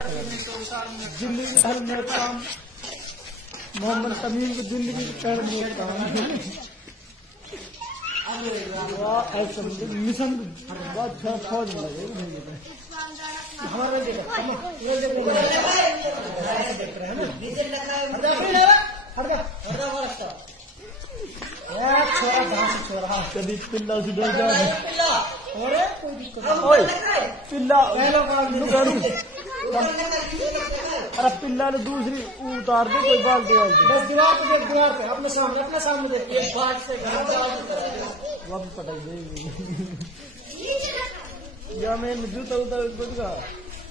जिंदगी भर में काम मोहम्मद तमीम की जिंदगी कर में काम मिशन बहुत फौज लगे हमारे कभी पिल्ला से डर जाए पिल्ला अरे पिल्ला ने दूसरी उतार दे कोई बाल्टी वाल्टी बस दीवार पे अपने सामने देख एक बात से वापस पटाई देगी या मैं जूता उतार देगा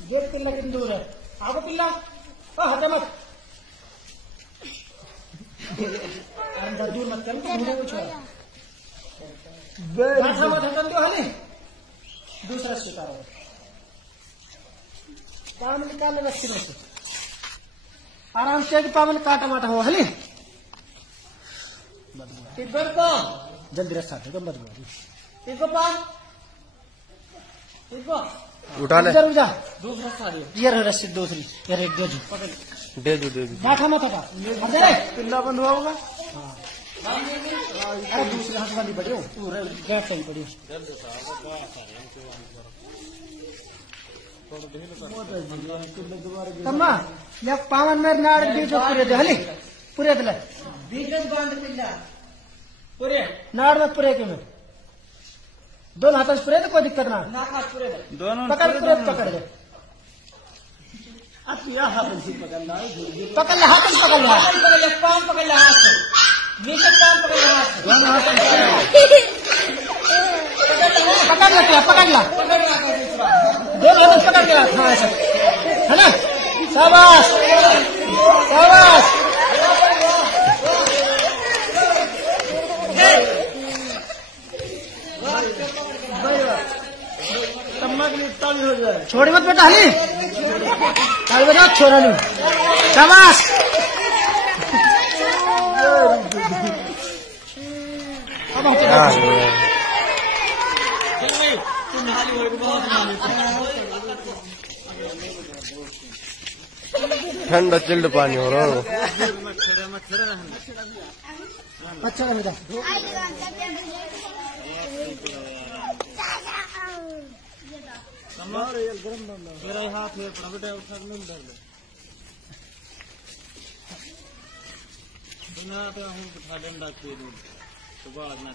देख पिल्ला कितनी दूर है आपको पिल्ला हटे मत अंदर दूर मत कर मुझे कुछ दूसरा शिकार हो पावन निकाल रस्सी में से आराम से पावन काटा माटा हो हली तिब्बत को जल्दी रस्सा दे मत इनको पान इनको उठा ले जा दूसरा साड़ी ये रस्सी दूसरी ये एक दो दे दो बैठा मत था पिल्ला बंद हुआ होगा अरे दूसरे हाथ वाली बढ़ियो पूरे गैप से बढ़ियो तम्मा या पावन में नाड़ बीच पूरे दे हली पूरे दे बीच में बांध पिल्ला पूरे नाड़ में पूरे के में दोनों हाथों से पूरे तो कोई दिक्कत ना हाथ पूरे दोनों पकड़ पूरे पकड़ ले अब क्या हाथ से पकड़ना पकड़ ले हाथ से पकड़ ले पान पकड़ ले हाथ से नीचे पान पकड़ ले हाथ दोनों हाथ पकड़ ले पकड़ ला दोनों हाथ पकड़ के हाँ ऐसा है ना शाबाश शाबाश हो जाए छोड़ी मत बेटा हली ताली बजा छोड़ा नहीं शाबाश ठंडा चिल्ड पानी हो रहा है अच्छा बेटा मेरा हाथ है बेटा उठा नहीं डर तो हम उठा लेंगे तो बाद में